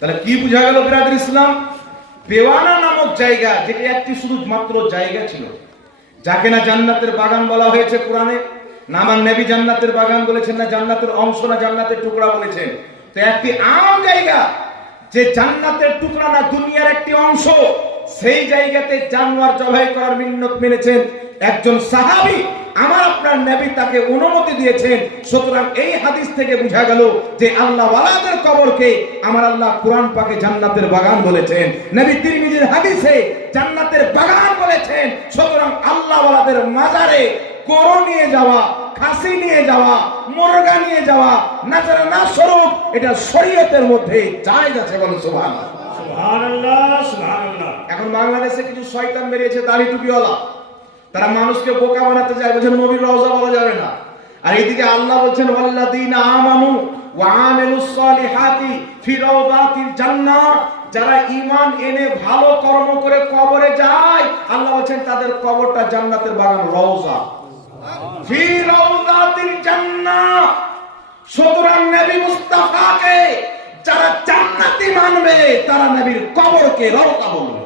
তাহলে কি বোঝা গেল বিরাদর ইসলাম? বেওয়ানা নামক জায়গা, যেটি একটি শুধু মাত্র জায়গা ছিল, যাকে না জান্নাতের বাগান বলা হয়েছে কোরআনে, না আমার নবী জান্নাতের বাগান বলেছেন, না জান্নাতের অংশ, না জান্নাতের টুকরা বলেছেন। তো একটি আম জায়গা, যে জান্নাতের টুকরা না দুনিয়ার একটি অংশ, সেই জায়গাতে জানোয়ার জবাই করার মিন্নত মেনেছেন একজন সাহাবী। আমার আপনার নবী তাকে অনুমতি দিয়েছেন। সুতরাং এই হাদিস থেকে বোঝা গেল যে আল্লাহ ওয়ালাদের কবরকে আমার আল্লাহ কোরআন পাকে জান্নাতের বাগান বলেছেন। নবী তিরমিজির হাদিসে জান্নাতের বাগান বলেছেন। সুতরাং আল্লাহ ওয়ালাদের মাজারে গরু নিয়ে যাওয়া, খাসি নিয়ে যাওয়া, মুরগা নিয়ে যাওয়া নাজারানা স্বরূপ এটা শরীয়তের মধ্যে জায়েজ আছে। বলেন সুবহানাল্লাহ। সুবহানাল্লাহ, সুবহানাল্লাহ। এখন বাংলাদেশে কিছু শয়তান বেরিয়েছে দাড়ি টুপিওয়ালা, তারা মানুষকে বোকা বানাতে চায়, বলছেন নবীর রওজা বলা যাবে না। আর এইদিকে আল্লাহ বলছেন ওয়াল্লাযীনা আমানু ওয়া আমিলুস সালিহাতি ফি রাওদাতিল জান্নাহ, যারা ঈমান এনে ভালো কর্ম করে কবরে যায়, আল্লাহ বলছেন তাদের কবরটা জান্নাতের বাগান, রওজা ফি রাওদাতিল জান্নাহ। সুতরাং নবী মুস্তাফাকে যারা জান্নাতি মানবে তারা নবীর কবরকে রওজা বলবে।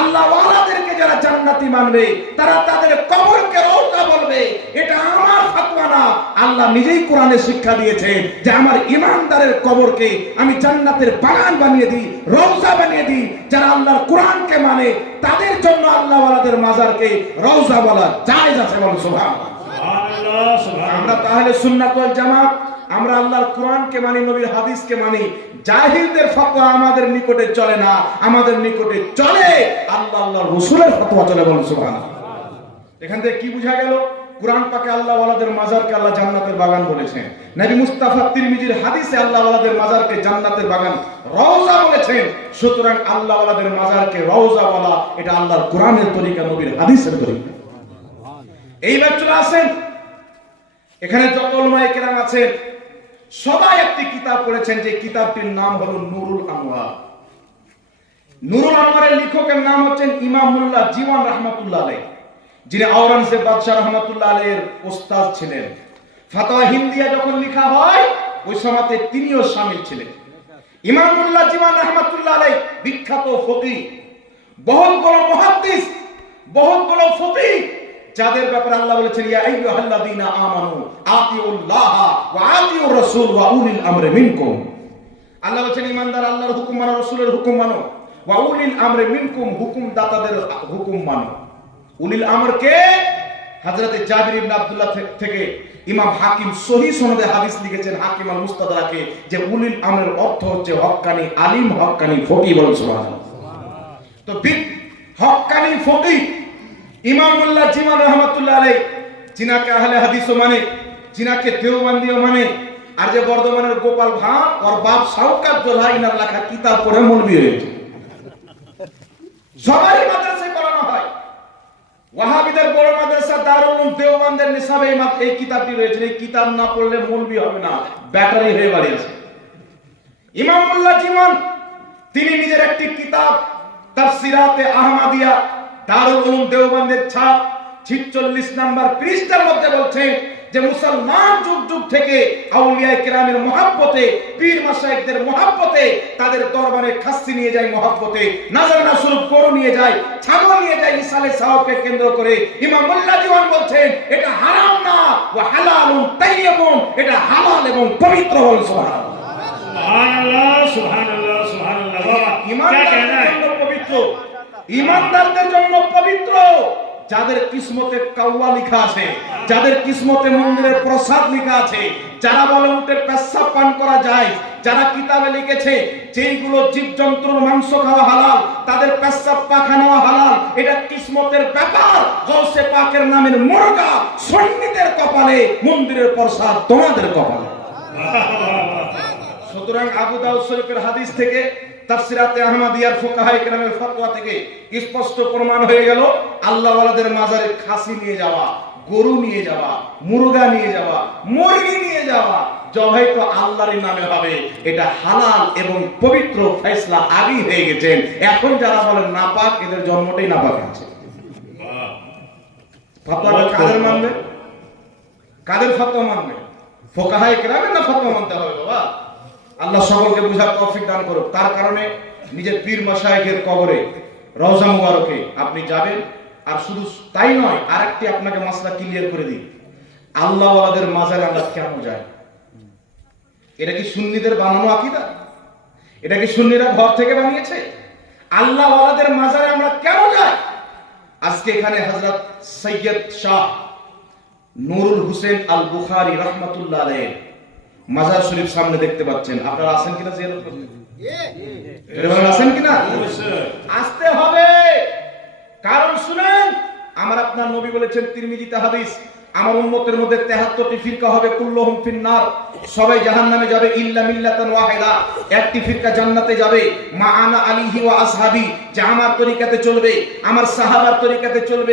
আল্লাহ ওয়ালাদেরকে যারা জান্নাতি মানবে তারা তাদের কবরকে রওজা বলবে। এটা আমার ফতোয়া না, আল্লাহ নিজেই কোরআনে শিক্ষা দিয়েছে যে আমার ঈমানদারের কবরকে আমি জান্নাতের বাগান বানিয়ে দিই, রওজা বানিয়ে দিই। যারা আল্লাহর কোরআনকে মানে তাদের জন্য আল্লাহ ওয়ালাদের মাজারকে রওজা বলা জায়েজ আছে। বলেন সুবহানাল্লাহ। সুবহানাল্লাহ, সুবহানাল্লাহ। আমরা তাহলে সুন্নাত ওয়াল জামাত, আমরা আল্লাহর কোরআনকে মানি, নবীর হাদিসকে মানি। জাহিলদের ফতোয়া আমাদের নিকটে চলে না, আমাদের নিকটে চলে আল্লাহ আল্লাহর রাসূলের ফতোয়া চলে। বলেন সুবহানাল্লাহ। এখান থেকে কি বোঝা গেল? কোরআন পাকে আল্লাহ ওয়ালাদের মাজারকে আল্লাহ জান্নাতের বাগান বলেছেন। নবী মুস্তাফা তিরমিজির হাদিসে আল্লাহ ওয়ালাদের মাজারকে জান্নাতের বাগান, রওজা বলেছেন। সুতরাং আল্লাহ ওয়ালাদের মাজারকে রওজা বলা এটা আল্লাহর কোরআনের তরিকা, নবীর হাদিসের তরিকা। এইবার চলে আসেন, এখানে যত উলামায়ে কেরাম আছেন সবাই একটি কিতাব পড়েছেন, যে কিতাবটির নাম হলো নুরুল আনওয়ার। নুরুল আনওয়ারের লেখকের নাম হচ্ছেন ইমাম মোল্লা জীবন রাহমাতুল্লাহ আলাইহি, যিনি আওরঙ্গজেব বাদশাহ রাহমাতুল্লাহ আলাইহির ওস্তাদ ছিলেন। ফাতোয়া হিন্দিয়া যখন লেখা হয় ওই সময়তে তিনিও শামিল ছিলেন। ইমাম মোল্লা জীবন রাহমাতুল্লাহ আলাইহি বিখ্যাত ফকিহ, বহুত বড় মুহাদ্দিস, বহুত বড় ফকিহ, যাদের ব্যাপারে আল্লাহ বলেছেন ইয়া আইয়ুহাল্লাযীনা আমানু আতিউল্লাহ ওয়া আতিউর রাসূল ওয়া উলিল আমরি মিনকুম। আল্লাহ বলেছেন ঈমানদার আল্লাহর হুকুম মানো, রাসূলের হুকুম মানো, ওয়া উলিল আমরি মিনকুম, হুকুম দাতাদের হুকুম মানো। উলিল আমর কে? হযরত জাবির ইবনে আব্দুল্লাহ থেকে ইমাম হাকিম সহিহ সনদে হাদিস লিখেছেন, হাকিম আল মুস্তাদরাকে, যে উলিল আমরের অর্থ হচ্ছে হক্কানি আলিম, হক্কানি ফকিহ। বলেন সুবহানাল্লাহ। তো হক্কানি ফকিহ ইমাম মোল্লা জীবন রাহমাতুল্লাহ আলাইহি, জিনাকে আহলে হাদিসও মানে, জিনাকে দেওবন্দিও মানে। আর যে বর্ধমানের গোপাল ভাঁড়, ওর বাপ শাওকাত জোলাইনার লেখা কিতাব পড়ে মৌলভী হয়েছে। সবারই মাদ্রাসায় পড়ানো হয়। ওয়াহাবিদের বড় মাদ্রাসা দারুল উলুম দেওবন্দের নিসাবে এই কিতাবটি রয়েছে। এই কিতাব না পড়লে মৌলভী হবে না, ব্যাটারি হয়ে বাড়ি আছে। ইমাম মোল্লা জীবন তিনি নিজের একটি কিতাব তাফসিরাতে আহমদিয়া দারুল উলুম দেওবন্দের ছাপ 46 নম্বর পৃষ্ঠার মধ্যে বলছেন যে মুসলমান যুগ যুগ থেকে আউলিয়া কেরামের মহব্বতে, পীর মাশায়েখদের মহব্বতে, তাদের দরবারে খাসি নিয়ে যায় মহব্বতে, নাজারানা স্বরূপ গরু নিয়ে যায়, ছাগল নিয়ে যায় ইসালে সাওয়াবকে কেন্দ্র করে। ইমাম মোল্লা জীবন বলছেন এটা হারাম না, ওয়া হালালুন তাইয়্যিবুন, এটা হালাল এবং পবিত্র। বলেন সুবহানাল্লাহ। সুবহানাল্লাহ, সুবহানাল্লাহ, সুবহানাল্লাহ। বাবা ঈমানদারদের জন্য পবিত্র, ঈমানদারদের জন্য পবিত্র। যাদের কিসমতে কাওয়া লেখা আছে, যাদের কিসমতে মন্দিরের প্রসাদ লেখা আছে, যারা বলে উটের পেশাব পান করা যায়, যারা কিতাবে লিখেছে যেইগুলো জীবজন্তুর মাংস খাওয়া হালাল, তাদের পেশাব পায়খানা হালাল, এটা কিসমতের ব্যাপার। গৌসে পাকের নামের মুরগা সুন্নিদের কপালে, মন্দিরের প্রসাদ তোমাদের কপালে। সুতরাং আবু দাউদ শরীফের হাদিস থেকে, তাফসিরাতে আহমদিয়ার ফুকাহায়ে কেরামের ফতোয়া থেকে স্পষ্ট প্রমাণ হয়ে গেল আল্লাহ ওয়ালাদের মাজারে খাসি নিয়ে যাওয়া, গরু নিয়ে যাওয়া, মুরগা নিয়ে যাওয়া, মুরগি নিয়ে যাওয়া জবাই তো আল্লাহরই নামে হবে, এটা হালাল এবং পবিত্র ফয়সালা আগেই হয়ে গেছেন। এখন যারা বলেন নাপাক, এদের জন্মটাই নাপাক আছে। ফতোয়া কাদের মানবে? কাদের ফতোয়া মানবে? ফোকাহায়ে কেরামের না ফতোয়া মানতে হবে বাবা? আল্লাহ সকলকে বুঝার তৌফিক দান করুক। তার কারণে নিজের পীর মাশায়েখের কবরে, রওজা মুবারকে আপনি যাবেন। আর শুধু তাই নয়, আরেকটি আপনাকে মাসলা ক্লিয়ার করে দিই, আল্লাহ ওয়ালাদের মাজারে আমরা কেন যাই? এটা কি সুন্নিদের বানানো আকীদা? এটা কি সুন্নিরা ঘর থেকে বানিয়েছে? আল্লাহ ওয়ালাদের মাজারে আমরা কেন যাই? আজকে এখানে হযরত সৈয়দ শাহ নুরুল হোসেন আল বুখারী রাহমাতুল্লাহ আলাইহি মাজার শরীফ সামনে দেখতে পাচ্ছেন। আপনারা আছেন কিনা জিয়ারত করতে? এরকম আছেন কিনা? আসতে হবে। কারণ শুনেন, আমার আপনার নবী বলেছেন তিরমিজিতে হাদিস, আমার উম্মতের মধ্যে 73টি ফিরকা হবে, কুল্লুহুম ফিন্নার, সবাই জাহান্নামে যাবে ইল্লা মিল্লাতান ওয়াহিদা, একটি ফিরকা জান্নাতে যাবে, মা আনা আলিহি ওয়া আসহাবি, যে আমার তরিকাতে চলবে, আমার সাহাবার তরিকাতে চলবে।